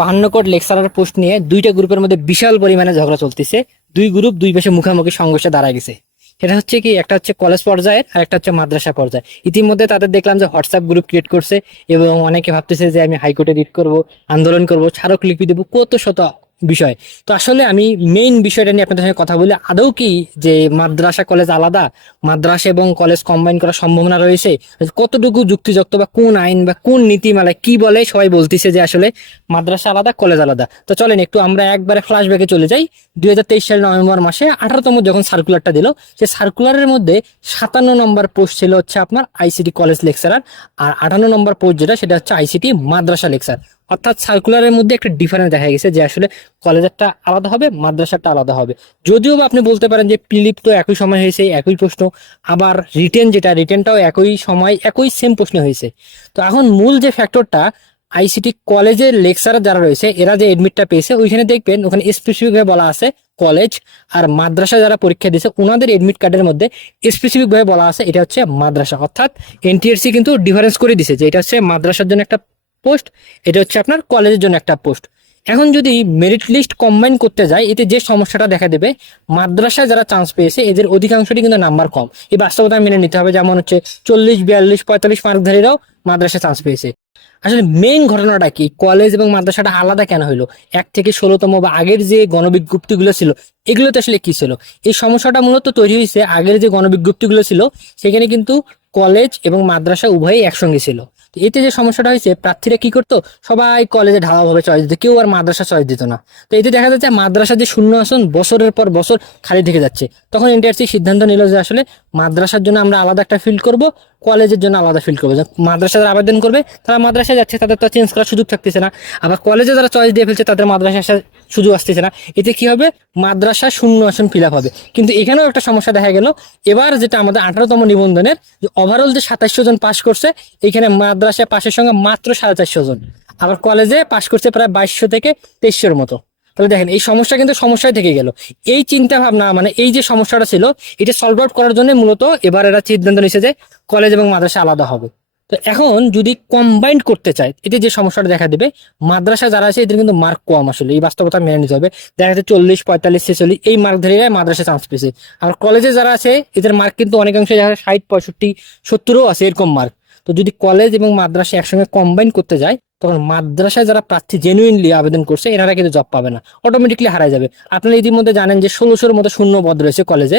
বাহান্ন coat lecturer post নিয়ে দুইটা গ্রুপের মধ্যে বিশাল পরিমাণে ঝগড়া চলতেছে। দুই গ্রুপ দুই পাশে মুখোমুখি সংঘর্ষে দাঁড়া গেছে। এটা হচ্ছে কি, একটা হচ্ছে কলেজ পর্যায়ের আর একটা হচ্ছে মাদ্রাসা পর্যায়ে ইতিমধ্যে তাদের দেখলাম যে হোয়াটসঅ্যাপ গ্রুপ ক্রিয়েট করছে এবং অনেকে ভাবতেছে যে আমি হাইকোর্টে রিট করব, আন্দোলন করব, স্মারকলিপি দেবো, কত শত বিষয়। তো আসলে আমি মেইন বিষয়টা নিয়ে আপনাদের সঙ্গে কথা বলি। আদৌ কি যে মাদ্রাসা কলেজ আলাদা? মাদ্রাসা এবং কলেজ কম্বাইন করার সম্ভাবনা রয়েছে? কতটুকু যুক্তিযুক্ত বা কোন আইন বা কোন নীতিমালায় কি বলে সবাই বলতেছে যে আসলে মাদ্রাসা আলাদা কলেজ আলাদা? তো চলেন একটু আমরা একবারে ফ্ল্যাশব্যাকে চলে যাই। দুই হাজার তেইশ সালের নভেম্বর মাসে আঠারোতম যখন সার্কুলারটা দিল সেই সার্কুলারের মধ্যে সাতান্ন নম্বর পোস্ট ছিল হচ্ছে আপনার আইসিটি কলেজ লেকচারার আর আঠান্ন নম্বর পোস্ট যেটা, সেটা হচ্ছে আইসিটি মাদ্রাসা লেকচার অর্থাৎ সার্কুলারের মধ্যে একটা ডিফারেন্স দেখা গেছে যে আসলে কলেজেরটা আলাদা হবে মাদ্রাসাটা আলাদা হবে। যদিও বা আপনি বলতে পারেন যে প্রিলিপ তো একই সময় হয়েছে, একই প্রশ্ন, আবার রিটেন যেটা রিটেনটাও একই সময়, একই সেম প্রশ্ন হয়েছে। তো এখন মূল যে ফ্যাক্টরটা আইসিটি কলেজের লেকচারার যারা রয়েছে, এরা যে এডমিটটা পেয়েছে, ওইখানে দেখবেন ওখানে স্পেসিফিকভাবে বলা আছে কলেজ আর মাদ্রাসা যারা পরীক্ষা দিয়েছে ওনাদের এডমিট কার্ডের মধ্যে স্পেসিফিকভাবে বলা আছে, এটা হচ্ছে মাদ্রাসা। অর্থাৎ এনটিআরসি কিন্তু ডিফারেন্স করে দিছে যে এটা হচ্ছে মাদ্রাসার জন্য একটা পোস্ট, এটা হচ্ছে আপনার কলেজের জন্য একটা পোস্ট। এখন যদি মেরিট লিস্ট কম্বাইন করতে যায় এতে যে সমস্যাটা দেখা দেবে, মাদ্রাসায় যারা চান্স পেয়েছে, এদের অধিকাংশটি কিন্তু নাম্বার কম। এই বাস্তবতা মেনে নিতে হবে, যেমন হচ্ছে চল্লিশ, বিয়াল্লিশ, পঁয়তাল্লিশ মার্কধারীরাও মাদ্রাসায় চান্স পেয়েছে। আসলে মেইন ঘটনাটা কি? কলেজ এবং মাদ্রাসাটা আলাদা কেন হলো এক থেকে ষোলোতম বা আগের যে গণবিজ্ঞপ্তিগুলো ছিল, এগুলোতে আসলে কি ছিল? এই সমস্যাটা মূলত তৈরি হয়েছে আগের যে গণবিজ্ঞপ্তিগুলো ছিল, সেখানে কিন্তু কলেজ এবং মাদ্রাসা উভয়ই একসঙ্গে ছিল। এতে যে সমস্যাটা হয়েছে, প্রার্থীরা কি করতো? সবাই কলেজে ঢালাভাবে চয়েস দিত, কেউ আর মাদ্রাসা চয়েস দিত না। তো এতে দেখা যাচ্ছে মাদ্রাসা যে শূন্য আসন, বছরের পর বছর খালি থেকে যাচ্ছে। তখন এনটিআরসি সিদ্ধান্ত নিল যে আসলে মাদ্রাসার জন্য আমরা আলাদা একটা ফিল্ড করব কলেজের জন্য আলাদা ফিল্ড করব। মাদ্রাসা যারা আবেদন করবে, তারা মাদ্রাসায় যাচ্ছে, তাদের তো চেঞ্জ করার সুযোগ থাকতেছে না। আবার কলেজে যারা চয়েস দিয়ে ফেলছে, তাদের মাদ্রাসা আসার সুযোগ আসতেছে না। এতে কি হবে? মাদ্রাসা শূন্য আসন ফিল হবে। কিন্তু এখানেও একটা সমস্যা দেখা গেল। এবার যেটা আমাদের আঠারোতম নিবন্ধনের যে ওভারঅল যে সাতাশশো জন পাশ করছে, এখানে মাদ্রাসায় পাশের সঙ্গে মাত্র সাড়ে চারশো জন। আবার কলেজে পাশ করছে প্রায় বাইশশো থেকে তেইশশোর মতো। তাহলে দেখেন, এই সমস্যা কিন্তু সমস্যায় থেকে গেল। এই চিন্তা ভাবনা মানে এই যে সমস্যাটা ছিল, এটা সলভ আউট করার জন্য মূলত এবার এরা সিদ্ধান্ত নিয়েছে যে কলেজ এবং মাদ্রাসা আলাদা হবে। তো এখন যদি কম্বাইন্ড করতে চায়, এতে যে সমস্যাটা দেখা দেবে, মাদ্রাসা যারা আছে, এদের কিন্তু মার্ক কম আসলে, এই বাস্তবতা মেনে নিতে হবে। দেখা যাচ্ছে চল্লিশ, পঁয়তাল্লিশ, ছেচল্লিশ, এই মার্ক ধরে মাদ্রাসা চান্স পেয়েছে। আর কলেজে যারা আছে, এদের মার্ক কিন্তু অনেকাংশে যারা ষাট, পঁয়ষট্টি, সত্তরও আছে, এরকম মার্ক তো যদি কলেজ এবং মাদ্রাসা একসঙ্গে কম্বাইন করতে যায়, তখন মাদ্রাসায় যারা প্রার্থী জেনুইনলি আবেদন করছে, এনারা কিন্তু জব পাবে না অটোমেটিকলি হারায় যাবে। আপনারা ইতিমধ্যে জানেন যে ষোলোশোর মতো শূন্য পদ রয়েছে কলেজে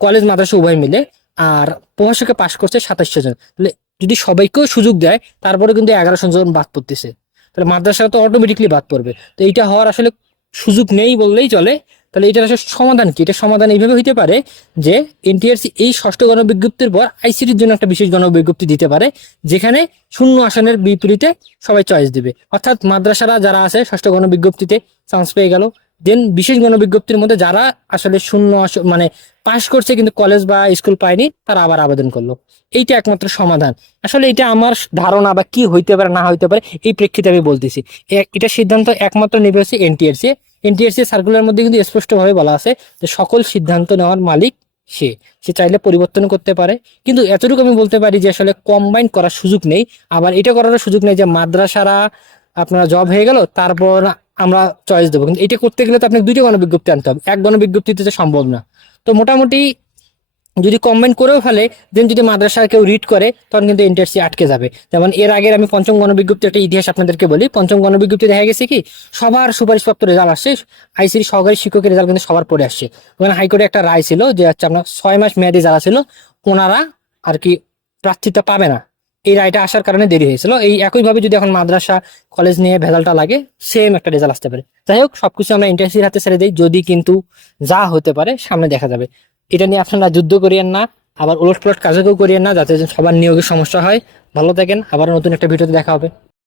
কলেজ মাদ্রাসা উভয় মিলে, আর প্রভাষকে পাশ করছে সাতাশশো জন তাহলে যদি সবাইকেও সুযোগ দেয়, তারপরে কিন্তু এগারোশো জন বাদ পড়তেছে। তাহলে মাদ্রাসা তো অটোমেটিকলি বাদ পড়বে। তো এইটা হওয়ার আসলে সুযোগ নেই বললেই চলে। তাহলে এটার আসলে সমাধান কি? এটা সমাধান এইভাবে হইতে পারে যে এনটিআরসি এই ষষ্ঠ গণবিজ্ঞপ্তির পর আইসিটির জন্য একটা বিশেষ গণবিজ্ঞপ্তি দিতে পারে, যেখানে শূন্য আসনের বিপরীতে সবাই চয়েস দেবে। অর্থাৎ মাদ্রাসারা যারা আছে, ষষ্ঠ গণবিজ্ঞপ্তিতে চান্স পেয়ে গেল। দেন বিশেষ গণবিজ্ঞপ্তির মধ্যে যারা আসলে শূন্য মানে পাশ করছে কিন্তু কলেজ বা স্কুল পায়নি, তারা আবার আবেদন করল। এইটা একমাত্র সমাধান। আসলে এটা আমার ধারণা বা কি হইতে পারে, না হইতে পারে, এই প্রেক্ষিতে আমি বলতেছি। এটা সিদ্ধান্ত একমাত্র নেবে হচ্ছে এনটিআরসি এনটিআরসি সার্কুলার মধ্যে কিন্তু স্পষ্টভাবে বলা আছে যে সকল সিদ্ধান্ত নেওয়ার মালিক সে। সে চাইলে পরিবর্তন করতে পারে। কিন্তু এতটুকু আমি বলতে পারি যে আসলে কম্বাইন করার সুযোগ নেই। আবার এটা করারও সুযোগ নেই যে মাদ্রাসারা আপনার জব হয়ে গেল, তারপর আমরা চয়েস দেবো। কিন্তু এটা করতে গেলে তো আপনাকে দুইটা গণবিজ্ঞপ্তি আনতে হবে। এক গণবিজ্ঞপ্তিতে তো সম্ভব না। তো মোটামুটি যদি কম্বাইন করেও ফেলে দেন যদি মাদ্রাসা কেউ রিড করে, তখন কিন্তু এনটিআরসি আটকে যাবে। যেমন এর আগের আমি পঞ্চম গণবিজ্ঞপ্তি একটা ইতিহাস আপনাদেরকে বলি। পঞ্চম গণবিজ্ঞপ্তি দেখা গেছে কি? সবার সুপারিশপ্রাপ্ত রেজাল্ট আসছে। আইসির সহকারী শিক্ষকের রেজাল্ট কিন্তু সবার পরে আসছে। ওখানে হাইকোর্টে একটা রায় ছিল যে হচ্ছে আপনার ছয় মাস মেয়াদে যারা ছিল, ওনারা আর কি প্রার্থিতা পাবে না। এই রায়টা আসার কারণে দেরি হয়েছিল। এই একইভাবে যদি এখন মাদ্রাসা, কলেজ নিয়ে ভেজালটা লাগে সেম একটা রেজাল্ট আসতে পারে। যাই হোক, সবকিছু আমরা ইন্টারসির হাতে ছেড়ে দিই। যদি কিন্তু যা হতে পারে, সামনে দেখা যাবে। এটা নিয়ে আপনারা যুদ্ধ করিয়েন না, আবার উলট পালট কাজকেও করিয়েন না, যাতে সবার নিয়োগের সমস্যা হয়। ভালো থাকেন আবার নতুন একটা ভিডিওতে দেখা হবে।